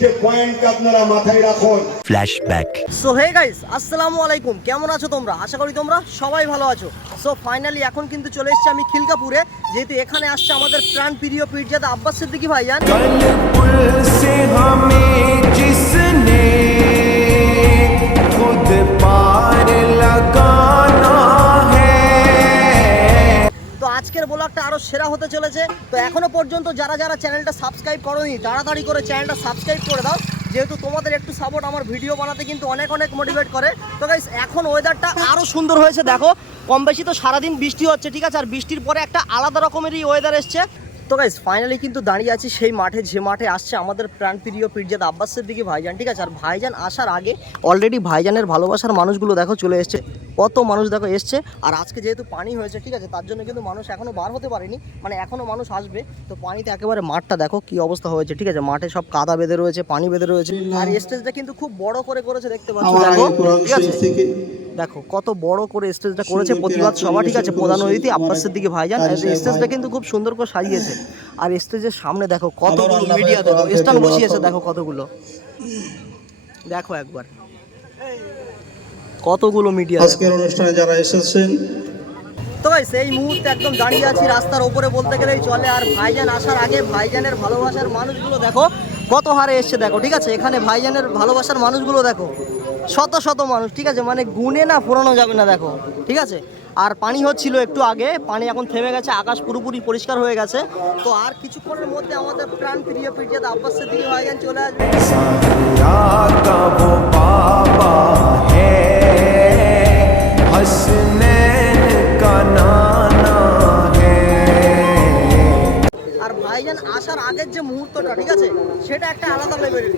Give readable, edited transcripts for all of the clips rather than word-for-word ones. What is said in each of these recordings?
তিনটে পয়েন্ট আপনারা মাথায় রাখুন। ফ্ল্যাশব্যাক। সো হে গাইস, আসসালামু আলাইকুম। কেমন আছো তোমরা? আশা করি তোমরা সবাই ভালো আছো। সো ফাইনালি এখন কিন্তু চলে এসেছি আমি খিলকাপুরে, যেহেতু এখানে আসছে আমাদের প্রাণ প্রিয় পীরজাদা আব্বাস সিদ্দিকী ভাইজান। তো আজকের ব্লগটা আরো সেরা হতে চলেছে। তো এখনো পর্যন্ত যারা যারা চ্যানেলটা সাবস্ক্রাইব করোনি, তাড়াতাড়ি করে চ্যানেলটা সাবস্ক্রাইব করে দাও, যেহেতু তোমাদের একটু সাপোর্ট আমার ভিডিও বানাতে কিন্তু অনেক অনেক মোটিভেট করে। তো গাইস, এখন ওয়েদারটা আরো সুন্দর হয়েছে, দেখো কম বেশি তো সারাদিন বৃষ্টি হচ্ছে, ঠিক আছে, আর বৃষ্টির পরে একটা আলাদা রকমেরই ওয়েদার এসছে। তো গাইস, ফাইনালি কিন্তু দাঁড়িয়ে আছি সেই মাঠে, যে মাঠে আসছে আমাদের প্রাণপ্রিয় পীরজাদা আব্বাস সিদ্দিকী ভাইজান, ঠিক আছে। আর ভাইজান আসার আগে অলরেডি ভাইজানের ভালোবাসার মানুষগুলো দেখো চলে এসছে, কত মানুষ দেখো এসছে। আর আজকে যেহেতু পানি হয়েছে, ঠিক আছে, তার জন্য কিন্তু মানুষ এখনো বার হতে পারেনি, মানে এখনো মানুষ আসবে। তো পানিতে একেবারে মাঠটা দেখো কি অবস্থা হয়েছে, ঠিক আছে, মাঠে সব কাদা বেঁধে রয়েছে, পানি বেঁধে রয়েছে। আর স্টেজটা কিন্তু খুব বড় করে করেছে, দেখতে পাচ্ছ, দেখো, ঠিক আছে, দেখো কত বড় করে স্টেজটা করেছে প্রতিবাদ সভা, ঠিক আছে, প্রধান অতিথি আব্বাস সিদ্দিকী ভাইজান। স্টেজটা কিন্তু খুব সুন্দর করে সাজিয়েছে। আর স্টেজের সামনে দেখো কতগুলো মিডিয়া, দেখো স্ট্যান্ড বসিয়েছে, দেখো কতগুলো, দেখো একবার কতগুলো মিডিয়া। আজকের অনুষ্ঠানে যারা এসেছেন, তো গাইস, এই মুহূর্তে একদম দাঁড়িয়ে আছি রাস্তার ওপরে বলতে গেলেই চলে। আর ভাইজান আসার আগে ভাইজানের ভালোবাসার মানুষগুলো দেখো কত হারে এসছে, দেখো, ঠিক আছে, এখানে ভাইজানের ভালোবাসার মানুষগুলো দেখো শত শত মানুষ, ঠিক আছে, মানে গুনে না ফোরানো যাবে না, দেখো, ঠিক আছে। আর পানি হচ্ছিল একটু আগে, পানি এখন থেমে গেছে, আকাশ পুরোপুরি পরিষ্কার হয়ে গেছে। তো আর কিছুক্ষণের মধ্যে আমাদের প্রাণ প্রিয় পীরজাদা আব্বাস সিদ্দিকী ভাইজান চলে আসবে। আর ভাইজান আসার আগের যে মুহূর্তটা, ঠিক আছে, সেটা একটা আলাদা লেভেলের।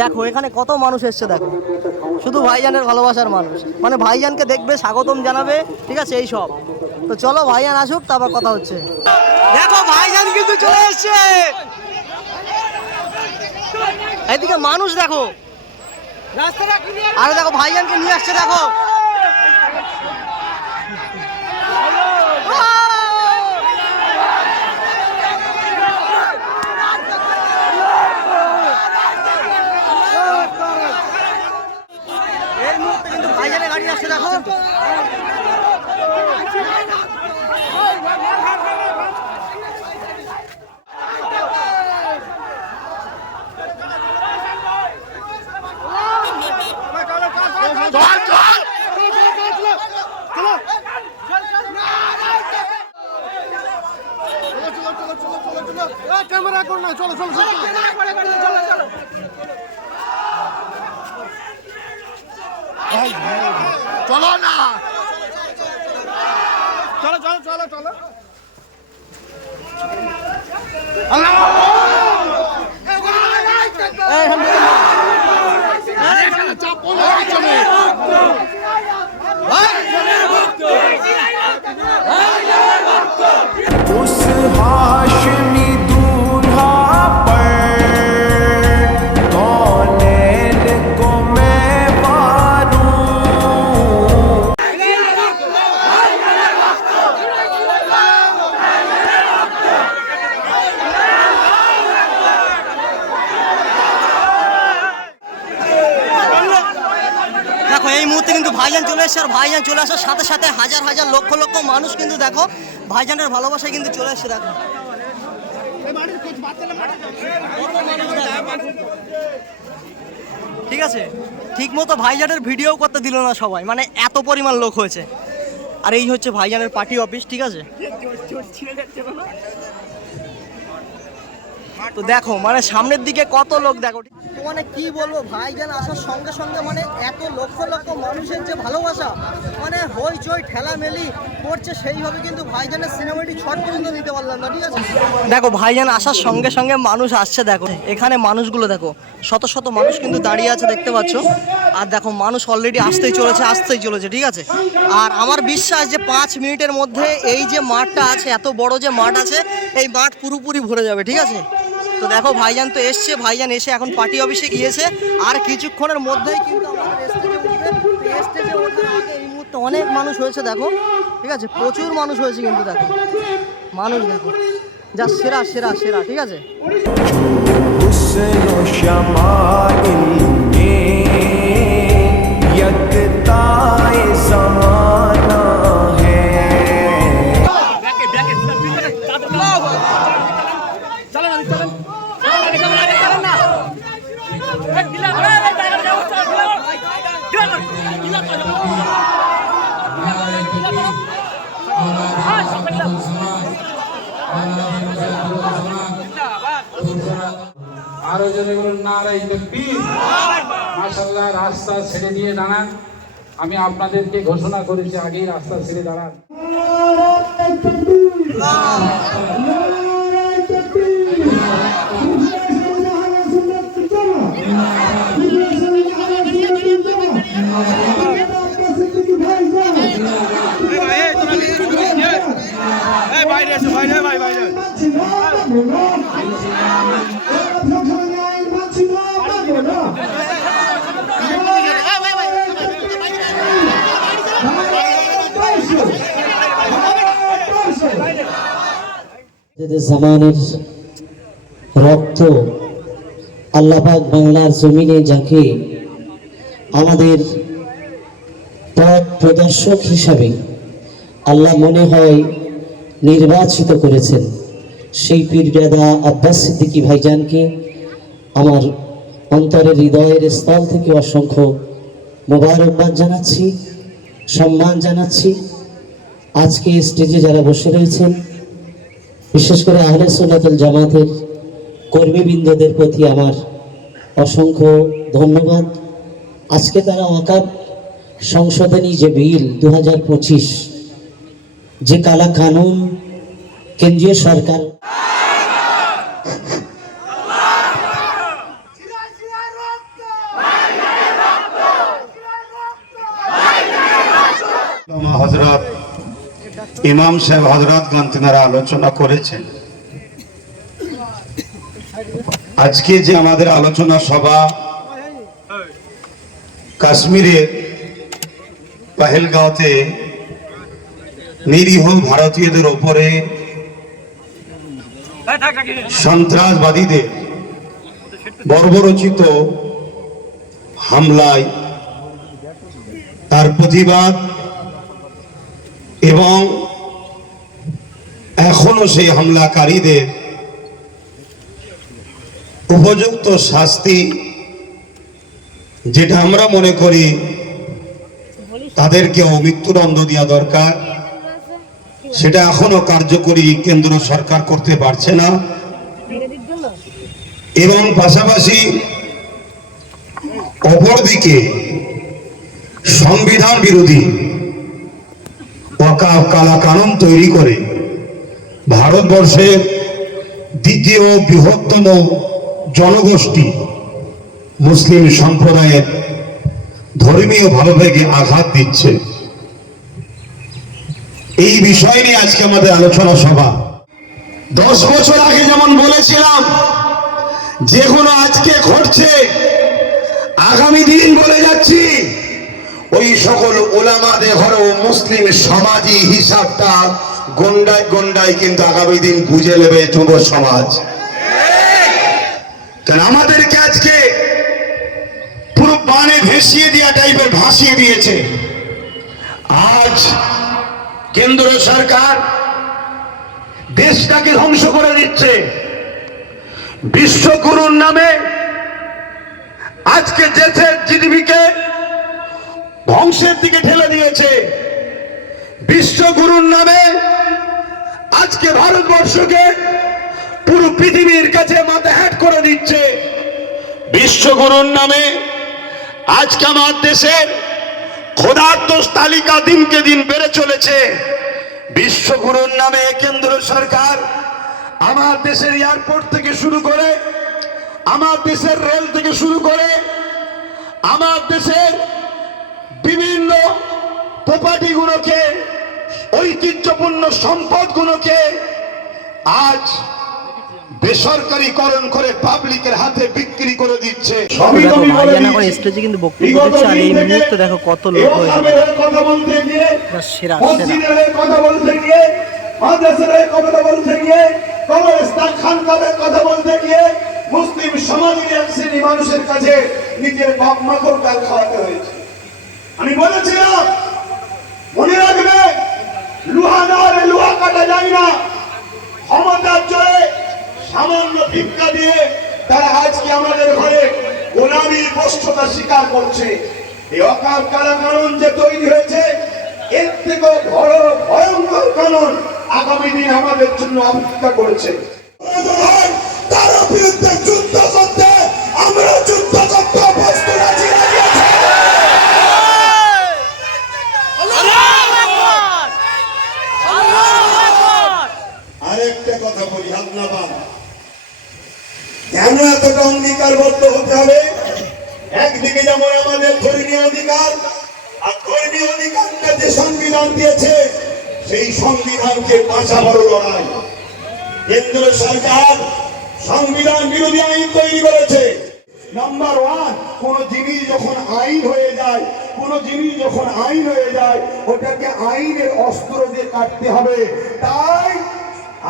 দেখো এখানে কত মানুষ এসছে, দেখো শুধু ভাইজানের ভালোবাসার মানুষ, মানে ভাইজানকে দেখবে, স্বাগতম জানাবে, ঠিক আছে, এই সব। তো চলো ভাইজান আসুক, তারপর কথা হচ্ছে। দেখো ভাইজান কিন্তু চলে এসছে, এদিকে মানুষ দেখো, আরে দেখো ভাইজানকে নিয়ে আসছে, দেখো এই মুহূর্তে কিন্তু ভাইজানের গাড়ি আসছে, দেখো ক্যামেরা কর না, চলো চলো চলো চলো না, চলো চলো চলো চলো। उस हाशमी दूल्हा पर कौनेन को मैं मारूं। দেখো এই মুহূর্তে কিন্তু ভাইজান চলে এসছে। আর ভাইজান চলে আসার সাথে সাথে হাজার হাজার লক্ষ লক্ষ মানুষ কিন্তু দেখো ভাইজানের ভালোবাসায় কিন্তু চলে এসছে, দেখো ঠিক আছে। ঠিক মতো ভাইজানের ভিডিও করতে দিল না সবাই, মানে এত পরিমাণ লোক হয়েছে। আর এই হচ্ছে ভাইজানের পার্টি অফিস, ঠিক আছে। তো দেখো মানে সামনের দিকে কত লোক, দেখো মানে কি বলবো, ভাইজান আসার সঙ্গে সঙ্গে মানে এত লক্ষ লক্ষ মানুষের যে ভালোবাসা, মানে হইচই ঠেলামেলি করছে, সেইভাবে কিন্তু ভাইজানের সিনেমাটি ছট পর্যন্ত দিতে পারলাম না, ঠিক আছে। দেখো ভাইজান আসার সঙ্গে সঙ্গে মানুষ আসছে, দেখো এখানে মানুষগুলো দেখো শত শত মানুষ কিন্তু দাঁড়িয়ে আছে, দেখতে পাচ্ছ। আর দেখো মানুষ অলরেডি আসতেই চলেছে, ঠিক আছে। আর আমার বিশ্বাস যে 5 মিনিটের মধ্যে এই যে মাঠটা আছে, এত বড় যে মাঠ আছে, এই মাঠ পুরোপুরি ভরে যাবে, ঠিক আছে। তো দেখো ভাইজান তো এসছে, ভাইজান এসে এখন পার্টি অফিসে গিয়েছে, আর কিছুক্ষণের মধ্যেই কিন্তু আমাদের স্টেজে উঠবে। স্টেজে ওঠার আগে এই মুহূর্তে অনেক মানুষ হয়েছে, দেখো, ঠিক আছে, প্রচুর মানুষ হয়েছে কিন্তু, দেখো মানুষ দেখো, যা সেরা সেরা সেরা, ঠিক আছে। हुस्न व शमाइल में यकताए ज़माना है। আরো জনে বলুন নারাই তাকবীর। মাশাআল্লাহ, রাস্তা ছেড়ে দিয়ে দাঁড়ান। আমি আপনাদেরকে ঘোষণা করেছি আগেই রাস্তা ছেড়ে দাঁড়ান। জামানের রক্ত আল্লাহ পাক বাংলার জমিনে যাকে আমাদের পথ প্রদর্শক হিসাবে আল্লাহ মনে হয় নির্বাচিত করেছেন, সেই পীরজাদা আব্বাস সিদ্দিকী ভাইজানকে আমার অন্তরের হৃদয়ের স্থল থেকে অসংখ্য মোবারকবাদ জানাচ্ছি, সম্মান জানাচ্ছি। আজকে স্টেজে যারা বসে রয়েছেন, বিশেষ করে আহলে সুন্নাতুল জামাতের কর্মীবৃন্দদের প্রতি আমার অসংখ্য ধন্যবাদ। আজকে তারা ওয়াকাফ সংশোধনী যে বিল 2025 যে কালা কানুন কেন্দ্রীয় সরকার হযরত ইমাম সাহেব হযরতগণ তিনারা আলোচনা করেছেন। আজকে যে আমাদের আলোচনা সভা কাশ্মীরের পহেলগাঁওতে নিরীহ ভারতীয়দের উপরে সন্ত্রাসবাদীদের বর্বরচিত হামলায় তার প্রতিবাদ এবং এখনো সেই হামলাকারীদের উপযুক্ত শাস্তি, যেটা আমরা মনে করি তাদেরকেও মৃত্যুদণ্ড দেওয়া দরকার, সেটা এখনো কার্যকরী কেন্দ্র সরকার করতে পারছে না। এবং পাশাপাশি অপরদিকে সংবিধান বিরোধী ওয়াকাফ কালা কানুন তৈরি করে ভারতবর্ষের দ্বিতীয় বৃহত্তম জনগোষ্ঠী মুসলিম সম্প্রদায়ের ধর্মীয় ভাবভেগে আঘাত দিচ্ছে। এই বিষয় নিয়ে আজকে আমাদের আলোচনা সভা। 10 বছর আগে যেমন বলেছিলাম, যেগুলো আজকে ঘটছে আগামী দিন বলে যাচ্ছি, ওই সকল ওলামাদের ঘরেও মুসলিম সমাজী হিসাবটা গন্ডায় গন্ডায় কিন্তু আগামী দিন বুঝে নেবে যুব সমাজ। কারণ আমাদেরকে আজকে পুরো বানে ভেসিয়ে দেওয়া টাইপের ভাসিয়ে দিয়েছে। আজ কেন্দ্র সরকার দেশটাকে ধ্বংস করে দিচ্ছে। বিশ্বগুরুর নামে আজকে দেশের জিডিপিকে ধ্বংসের দিকে ঠেলে দিয়েছে। বিশ্বগুরুর নামে আজকে ভারতবর্ষকে পুরো পৃথিবীর কাছে মাথা হ্যাট করে দিচ্ছে। বিশ্বগুরুর নামে আজকে আমার দেশের ক্ষুধার্ত তালিকা দিনকে দিন বেড়ে চলেছে। বিশ্বগুরুর নামে কেন্দ্র সরকার আমার দেশের এয়ারপোর্ট থেকে শুরু করে, আমার দেশের রেল থেকে শুরু করে, আমার দেশের বিভিন্ন প্রপার্টিগুলোকে, ঐতিহ্যপূর্ণ সম্পদগুলোকে আজ বেসরকারীকরণ করে পাবলিকের হাতে বিক্রি করে দিচ্ছে। স্টেজে কিন্তু বক্তব্য দিচ্ছে, আর এই মুহূর্তে দেখো কত লোক হয়েছে। কথা বলতে গিয়ে, সেরা মসজিদের কথা বলতে গিয়ে, মাদ্রাসার কথা বলতে গিয়ে, কবরস্থান খানকাহের কথা বলতে গিয়ে, মুসলিম সমাজের এক শ্রেণী মানুষের কাছে নিজের বাপ মাকেও গাল খাওয়াতে হয়েছে। আমি বলেছিলাম মনে রাখবে, লোহা নাহলে লোহা কাটা যায় না। ক্ষমতার জোরে সামান্য ভিক্ষা দিয়ে তারা আজকে আমাদের ঘরে গোলামীর বস্ত্রতা স্বীকার করছে। এই অকাল কারাকানুন যে তৈরি হয়েছে, এর থেকে বড় ভয়ঙ্কর কানুন আগামী দিন আমাদের জন্য অপেক্ষা করছে। তার বিরুদ্ধে যুদ্ধ করতে আমরা যুদ্ধ করতে প্রস্তুত আছি। আরেকটা কথা বলি, আপনার কেন এতটা অঙ্গীকারবদ্ধ হতে হবে? একদিকে যেমন আমাদের ধর্মীয় অধিকার, আর ধর্মীয় অধিকারটা যে সংবিধান দিয়েছে, সেই সংবিধানকে বাঁচাবার লড়াই। কেন্দ্র সরকার সংবিধান বিরোধী আইন তৈরি করেছে। নাম্বার ওয়ান, কোন জিনিস যখন আইন হয়ে যায়, ওটাকে আইনের অস্ত্র দিয়ে কাটতে হবে। তাই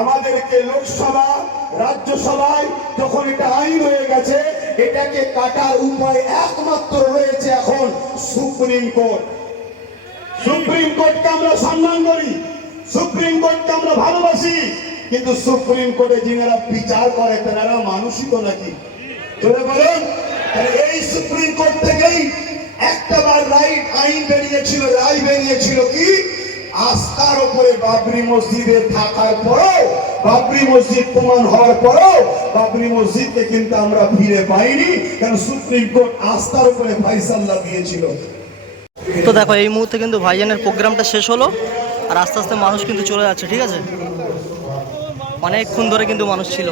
আমাদেরকে লোকসভা, রাজ্যসভায় যখন এটা আইন হয়ে গেছে, এটাকে কাটার উপায় একমাত্র রয়েছে এখন সুপ্রিম কোর্ট। সুপ্রিম কোর্টকে আমরা সম্মান করি, সুপ্রিম কোর্টকে আমরা ভালোবাসি, কিন্তু সুপ্রিম কোর্টে যিনারা বিচার করে তারা মানুষই তো নাকি? চলে বলেন। এই সুপ্রিম কোর্ট থেকেই একটাবার রাইট আইন বেরিয়েছিল, রায় বেরিয়েছিল কি আস্থার উপরে বাবরি মসজিদে থাকার পরেও, বাবরি মসজিদ প্রমাণ হওয়ার পরেও বাবরি মসজিদকে কিন্তু আমরা ফিরে পাইনি, কারণ সুপ্রিম কোর্ট আস্থার উপরে ফাইসাল্লা দিয়েছিল। তো দেখো এই মুহূর্তে কিন্তু ভাইজানের প্রোগ্রামটা শেষ হলো, আর আস্তে আস্তে মানুষ কিন্তু চলে যাচ্ছে। ঠিক আছে, অনেকক্ষণ ধরে কিন্তু মানুষ ছিল।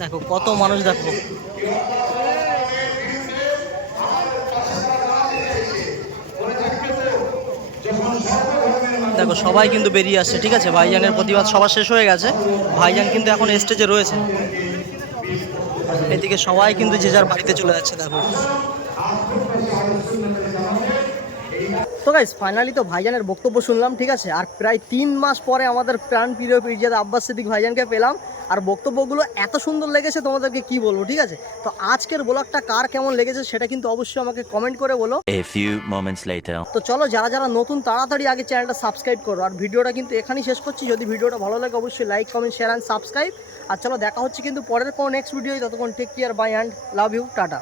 দেখো কত মানুষ, দেখো দেখো সবাই কিন্তু বেরিয়ে আসছে। ঠিক আছে, ভাইজানের প্রতিবাদ সভা শেষ হয়ে গেছে, ভাইজান কিন্তু এখন স্টেজে রয়েছে। এদিকে সবাই কিন্তু যে যার বাড়িতে চলে যাচ্ছে। দেখো তো গাইস, ফাইনালি তো ভাইজানের বক্তব্য শুনলাম। ঠিক আছে, আর প্রায় 3 মাস পরে আমাদের প্রাণ প্রিয় পীরজাদা আব্বাস সিদ্দিক ভাইজানকে পেলাম, আর বক্তব্যগুলো এত সুন্দর লেগেছে তোমাদেরকে কি বলবো। ঠিক আছে, তো আজকের ব্লগটা কার কেমন লেগেছে সেটা কিন্তু অবশ্যই আমাকে কমেন্ট করে বলো। A few moments later. তো চলো, যারা যারা নতুন তাড়াতাড়ি আগে চ্যানেলটা সাবস্ক্রাইব করো। আর ভিডিওটা কিন্তু এখানেই শেষ করছি। যদি ভিডিওটা ভালো লাগে অবশ্যই like, comment, share and subscribe. আর চলো দেখা হচ্ছে কিন্তু পরের কোনো নেক্সট ভিডিও। ততক্ষণ take care, bye and love you, tata.